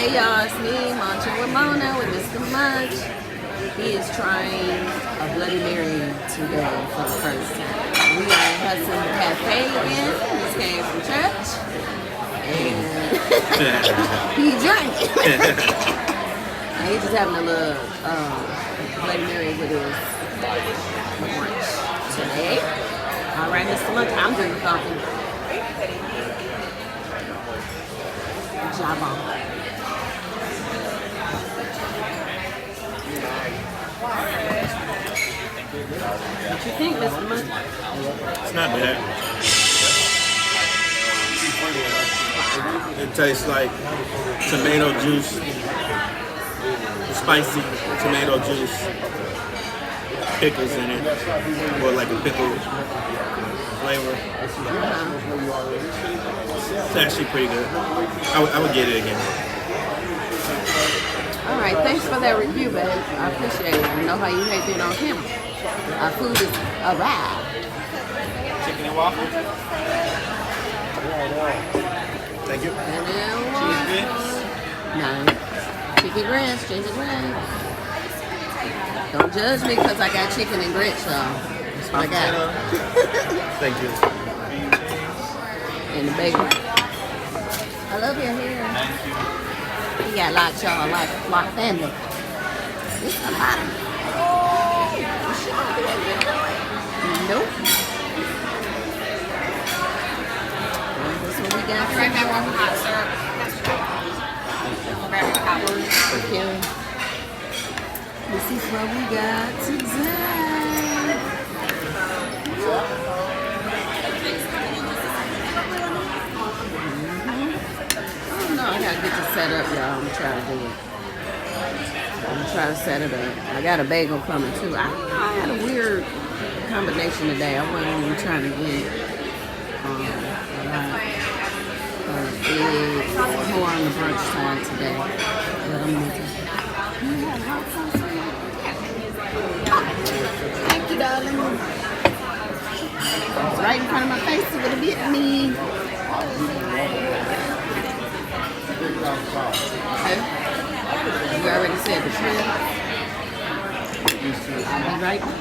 Hey y'all, it's me, Munching with Mona with Mr. Munch. He is trying a Bloody Mary today for the first time. We are at Hudson Cafe again. This came from church. And he drank. And he's just having a little Bloody Mary with his brunch today. Alright, Mr. Munch, I'm drinking coffee. Job on. What you think, Mr. Munch? It's not bad. It tastes like tomato juice, spicy tomato juice, pickles in it, or like a pickle flavor. It's actually pretty good. I would get it again. Alright, thanks for that review, babe. I appreciate it. I know how you hate being on camera. Our food is arrived. Chicken and waffles. Thank you. And then Cheese grits. No. Chicken grits, chicken grits. Don't judge me because I got chicken and grits, y'all. That's what I got. Thank you. And the bacon. I love your hair. Thank you. You got lots, y'all, like family. This is a lot. Nope. This is what we got. Right back on hot syrup. Grab a hot one. Thank you. This is what we got today. Oh no, I gotta get this set up, y'all. I'm trying to do it. I'm trying to set it up. I got a bagel coming too. I had a weird combination today. I wasn't even trying to get eggs more on the brunch side today. But I'm making. You have hot sauce on it? Thank you, darling. It's right in front of my face. It's gonna get me. Okay. You already said the shrimp. I'll be right back.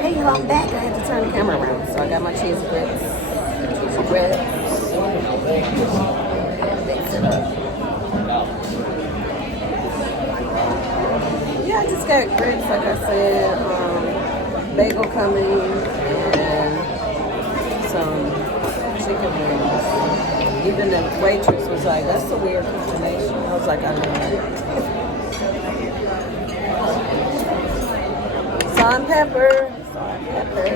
Hey, y'all, I'm back. I had to turn the camera around. So I got my cheese grits. Cheese grits. And mix it up. Yeah, I just got grits, like I said. Bagel coming and some chicken wings. Even the waitress was like, that's a weird combination. I was like, I know. Salt and pepper. Salt and pepper.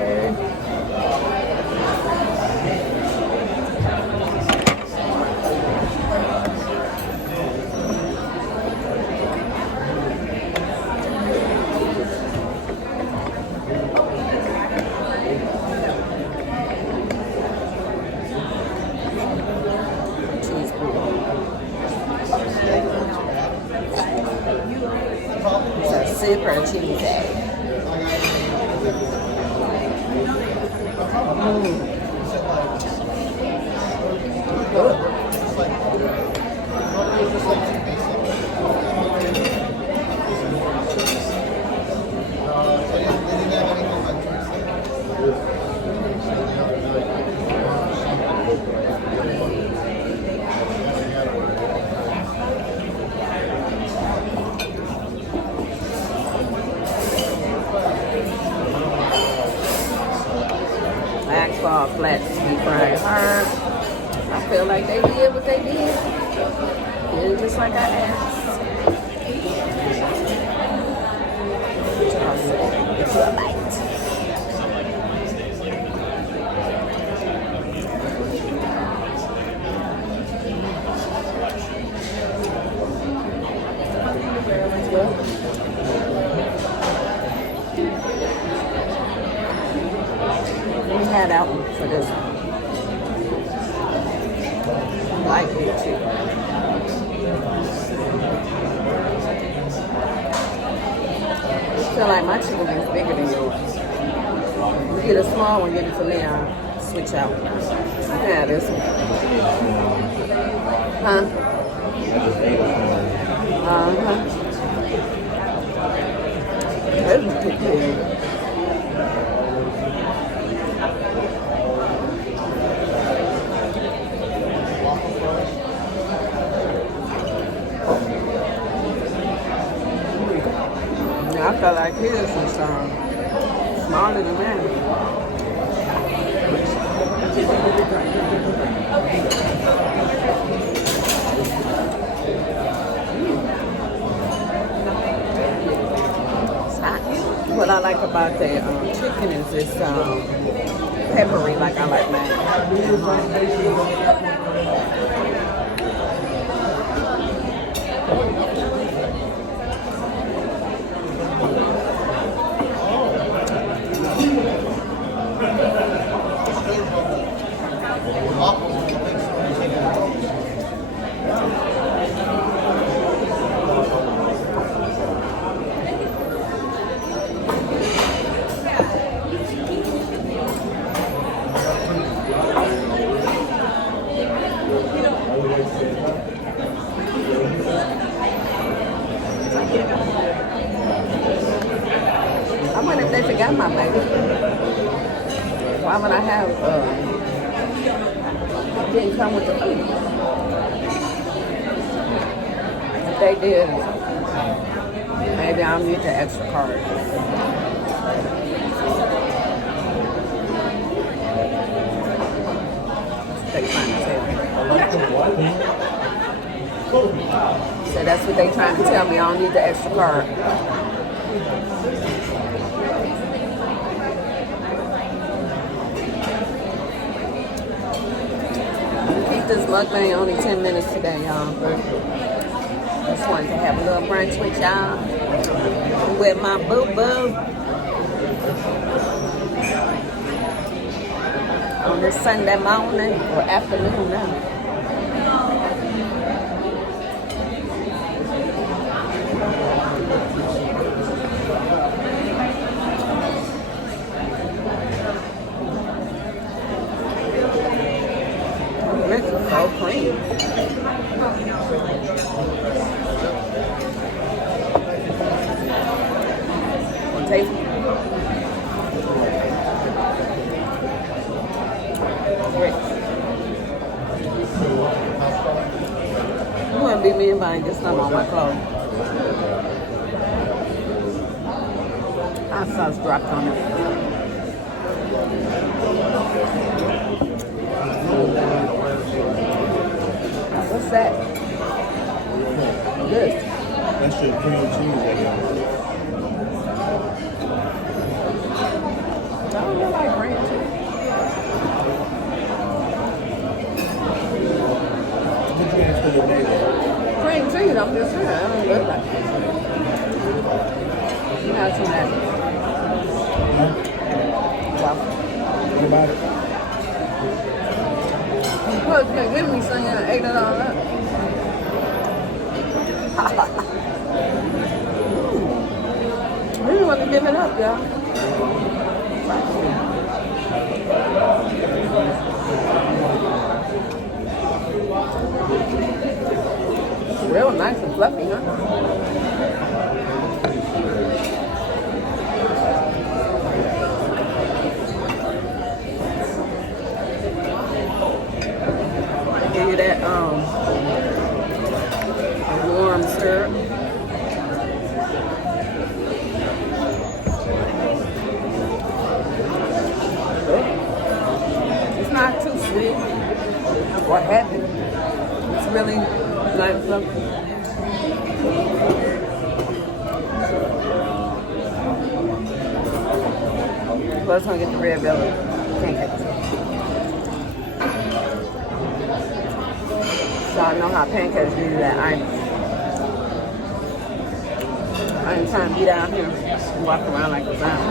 Super cheesy. All flats to be fried hard. I feel like they did what they did. Did it just like I asked. It's a bite. We had out for this one. I like it too. I feel like my chicken is bigger than yours. You get a small one, give it to me, I'll switch out. Yeah, this one. Huh? Uh-huh. This is too big. I felt like his was smaller than that. What I like about the chicken is it's peppery, like I like mine. I wonder if they forgot my baby. Why would I have, didn't come with the food? If they did, maybe I'll need the extra card. They trying to tell me. So that's what they trying to tell me. I don't need the extra card. Keep this mukbang only 10 minutes today, y'all. Just wanted to have a little brunch with y'all. With my boo-boo. On this Sunday morning or afternoon now. This is so creamy. Want to taste it? You wouldn't be me if I ain't get some on my clothes. Hot sauce dropped on it. What's that? This. That's your cream cheese. I don't really like cream cheese. Cream cheese, I'm just saying. I don't look like it. You have some of that. Waffles. What about it? Plus, you give me something and I ate it all up. Really want to give it up, y'all. Real nice and fluffy, huh? Give you that warm syrup. It's not too sweet or heavy. It's really nice and fluffy. Let's go get the red velvet pancakes. So I know how pancakes do that. I ain't trying to be down here and walk around like a clown.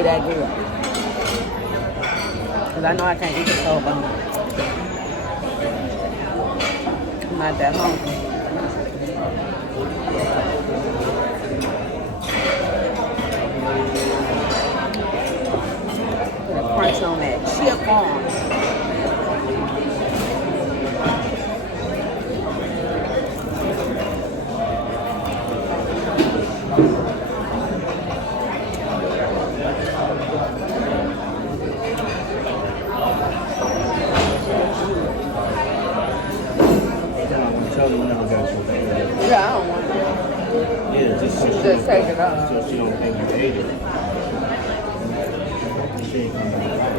stay that good. Because I know I can't eat this whole bone. I'm not that hungry. Put a crunch on that chip on. Yeah, I don't want it. Yeah, just take it off. So she don't think you ate it. She ain't coming back.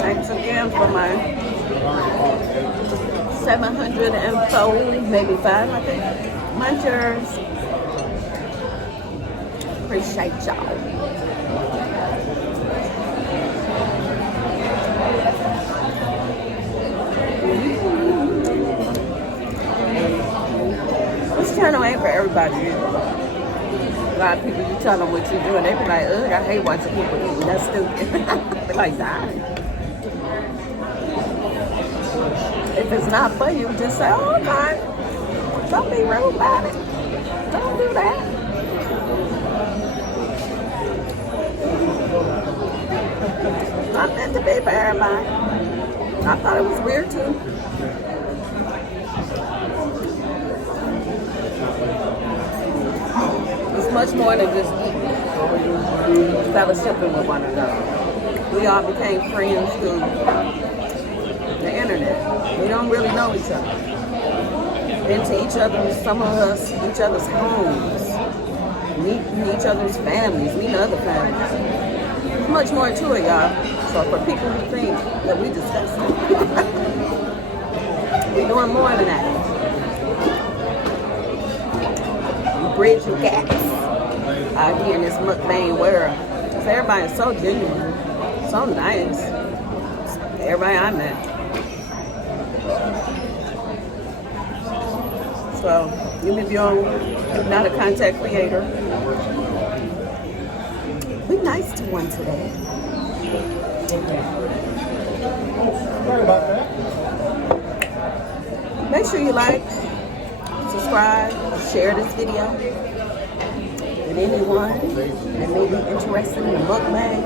Thanks again for my 704, maybe 5, I think. Munchers. Appreciate y'all. This channel ain't for everybody either. A lot of people, you tell them what you do, and they be like, ugh, I hate watching people eat. That's stupid. Be like, die. If it's not for you, just say, oh, okay. Don't be rude about it. Don't do that. Not meant to be for everybody. I thought it was weird too. It's much more than just eating. Fellowshipping with one another. We all became friends through the internet. We don't really know each other. Been to each other's, some of us, each other's homes. Meeting each other's families, meeting other families. There's much more to it, y'all. So for people who think that we discuss it, we're doing more than that. We bridge the gaps out here in this mukbang world. Because everybody is so genuine, so nice. Everybody I met. So even if you're not a content creator, be nice to one today. Sorry about that. Make sure you like, subscribe, share this video with anyone that may be interested in a mukbang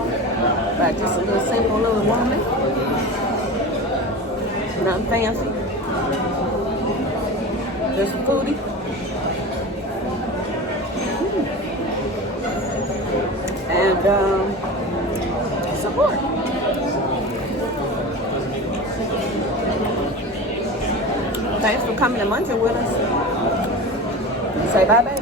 by just a little simple little woman. Nothing fancy. Just a foodie. And support. Thanks for coming to Munching with us. Say bye, baby.